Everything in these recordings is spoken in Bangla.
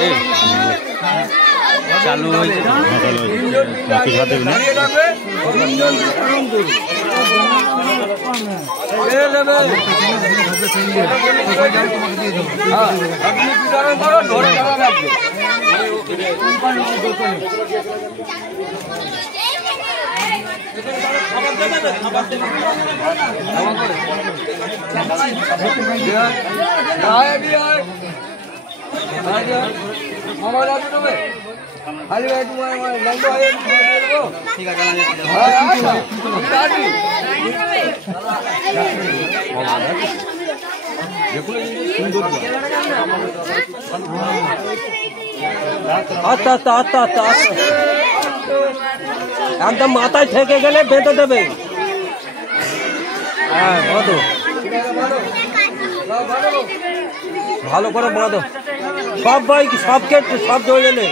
রে চালু হয়েছে বাকি হাতে না ঠিক আছে আস্তে আস্তে আস্তে আস্তে আস্তে একদম মাথায় ঠেকে গেলে বেঁধে দেবে। হ্যাঁ বাঁধো, ভালো করে বাঁধো, সব ভাই সব কেটে সব জড়িয়ে নেই।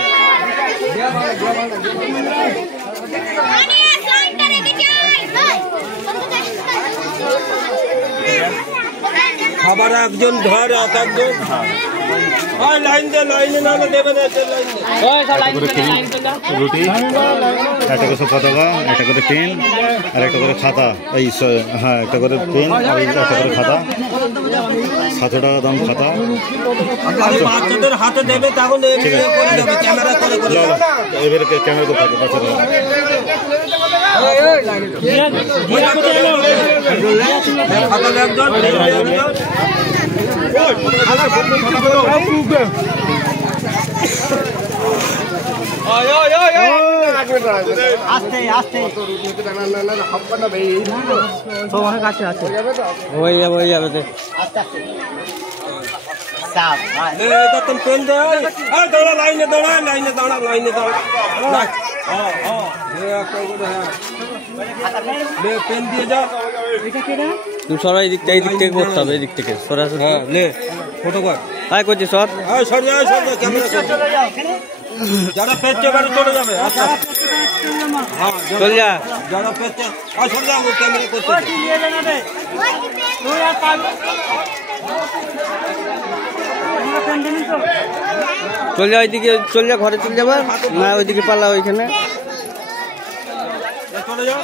খাবার একজন ধর একজন লাইন দে, লাইনে না দেবে না রুটি, একটা করে পতাকা, একটা করে পেন আর একটা করে খাতা। এই হ্যাঁ, একটা করে পেন আর একটা করে খাতা। 700 টাকা দাম খাতা। বাচ্চাদের হাতে দেবে তখন ক্যামেরা করে এবারে ক্যামেরা তো থাকে বাচ্চারা। আস্তে আস্তে সব অনেক কাছে আছে, হয়ে যাবে হয়ে যাবে। তুমি পেন দে, দৌড়া লাইনে দৌড়া, লাইনে দৌড়া, লাইনে দৌড়া। পেন দিয়ে যাও। তুমি সরাই এই দিক থেকে করতে হবে, এই দিক থেকে সরাসরি। হ্যাঁ লে ফটো কর। হ্যাঁ করছি সর, সর যাও, সর যাও, ক্যামেরা যারা পেচ্ছে বাড়ি চলে যাবে। আচ্ছা চল যা, যারা পেচ্ছে সর যাও, ক্যামেরা করতে। চল যা ওইদিকে, চল যা ঘরে চল যাবে না, ওইদিকে পালা ওইখানে চলে যাও।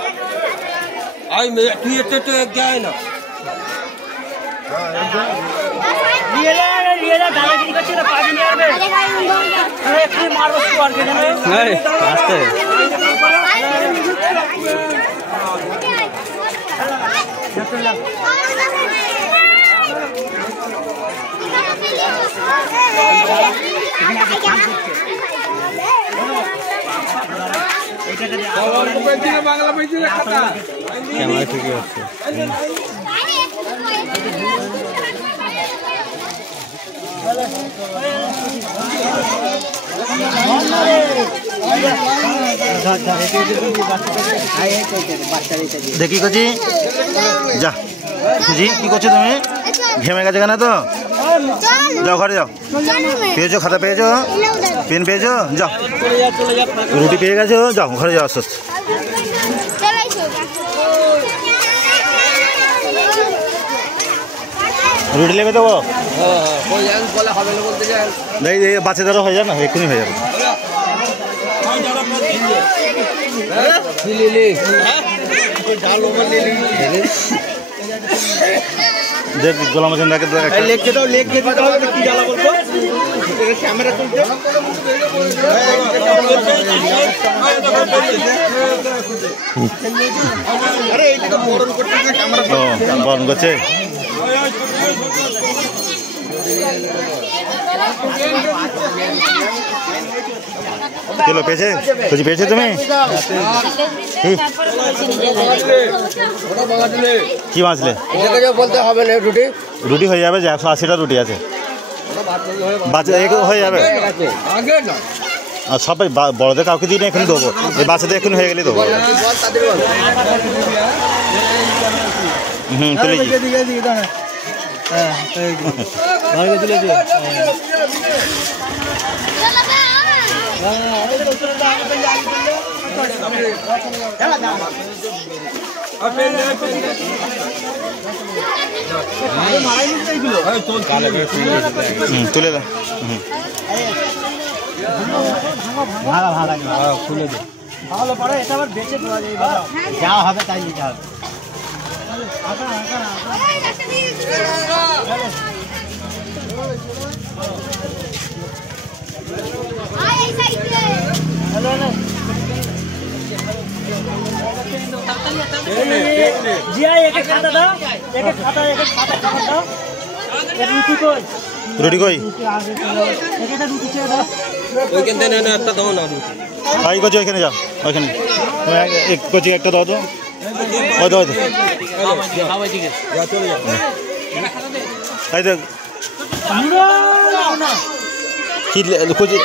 তুই একটু একটু যায় না আসতে বাংলা পেয়েছিল খাতা ক্যামেরা ঠিকই আছে। দেখি কচি যা, খুঁজি কি করছো তুমি? ঘেমে গেছে কেন তো? যাও ঘরে যাও। পেয়েছো খাতা, পেয়েছো পেন, পেয়েছো, যাও। রুটি পেয়ে গেছো, যাও ঘরে যাও। আস্তে আস্তে রুটি নেবে দেবো, বাচ্চাদেরও হয়ে যাবে না, এক্ষুনি হয়ে যাবে। দেখ গোলাম হোসেন দাকে লিখে দাও, লিখে দিতে হবে। কি জ্বালা বলতো, ক্যামেরা তুলতে আরে এইদিকে বরণ করতে গিয়ে ক্যামেরা বরণ করছে। কিলো পেয়েছে, খুঁজি পেয়েছে তুমি? কি মাছলে? বলতে হবে না, রুটি রুটি হয়ে যাবে, যে 180টা রুটি আছে, বাচ্চা হয়ে যাবে। আর সবাই বড়দের কাউকে দিয়ে এখানে দেবো, এই বাচ্চাদের এখন হয়ে গেলে দেবো। তুলেছি তুলে দাও। ভাগা ভাগা খুলে দে ভালো পড়ে এটা আবার বেঁচে দেওয়া যায় বাবা যা হবে তাই নিতে হবে জিয়া এক খাতা দাও এক খাতা দাও রুটি কই রুটি কই একটা রুটি চেয়ে দাও ওইখান থেকে না একটা দাও না রুটি ভাই কচি ওইখানে যাও ওইখানে এক কচি একটা দাও তো ওই দাও এই দেখ কি কচি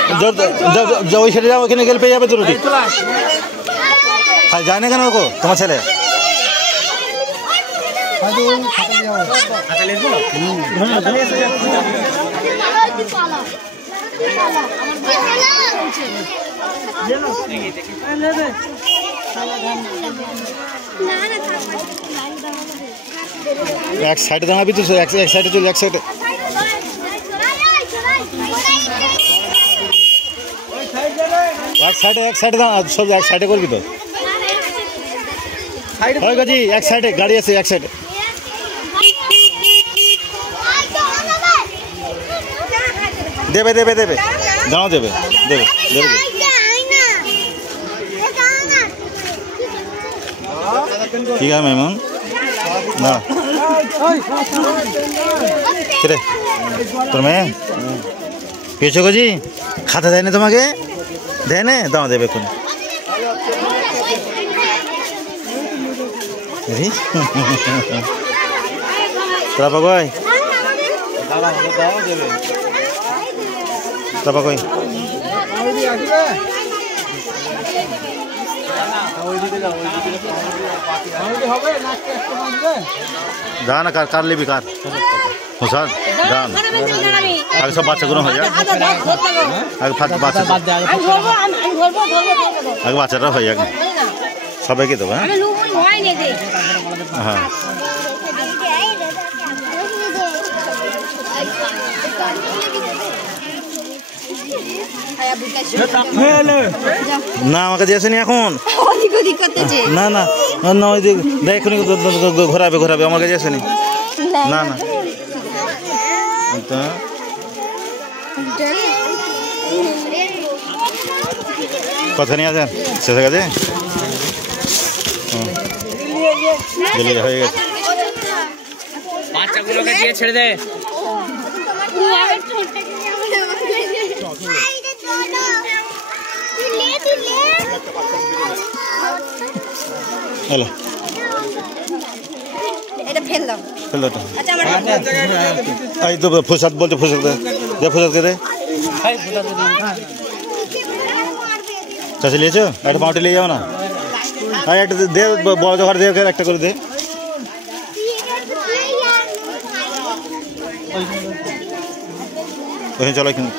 যাও ওই সাইডে যাও ওইখানে গেলে পেয়ে যাবে তো রুটি যায় না কেন ওকে তোমার ছেলে এক সাইডে দাঁড়াবি তো এক সাইডে চল এক সাইডে এক সাইডে দাঁড়া সব এক সাইডে করবি তো হয় গাজি এক সাইডে গাড়ি আছে এক সাইডে দেবে দেবে দেবে দাঁড়াও দেবে দেবে দেবে ঠিক আছে মেমন না রে তোর মেয়ে পেয়েছো গজি খাতা দেয় না তোমাকে দেয় না দাও দেবে কোন তোরা পাকই তোরা পাকই যা না কার লিবি কার হুসান যান আগে সব বাচ্চাগুলো হয়ে যায় আগে বাচ্চা আগে বাচ্চাটা হয়ে যাক সবাইকে দেবো হ্যাঁ হ্যাঁ না আমাকে দিয়েছেনি এখন না না না ওই দিক দেখুনি ঘোরাবে ঘোরাবে আমার কাছে আসেনি না না কতখানি আছেন শেষে গেছে হয়ে গেছে বাচ্চাগুলোকে দিয়ে ছেড়ে দে হ্যালো এটা ফেল দাও ফেল দাও আচ্ছা আমার এই তো ফুসাদ বলছে ফুসাদ দে ফুসাদকে দে চাষি নিয়েছো একটা পাউটি নিয়ে যাও না আর একটা দে বড় জোগাড় দে একটা করে দে ওখানে চলো এখানে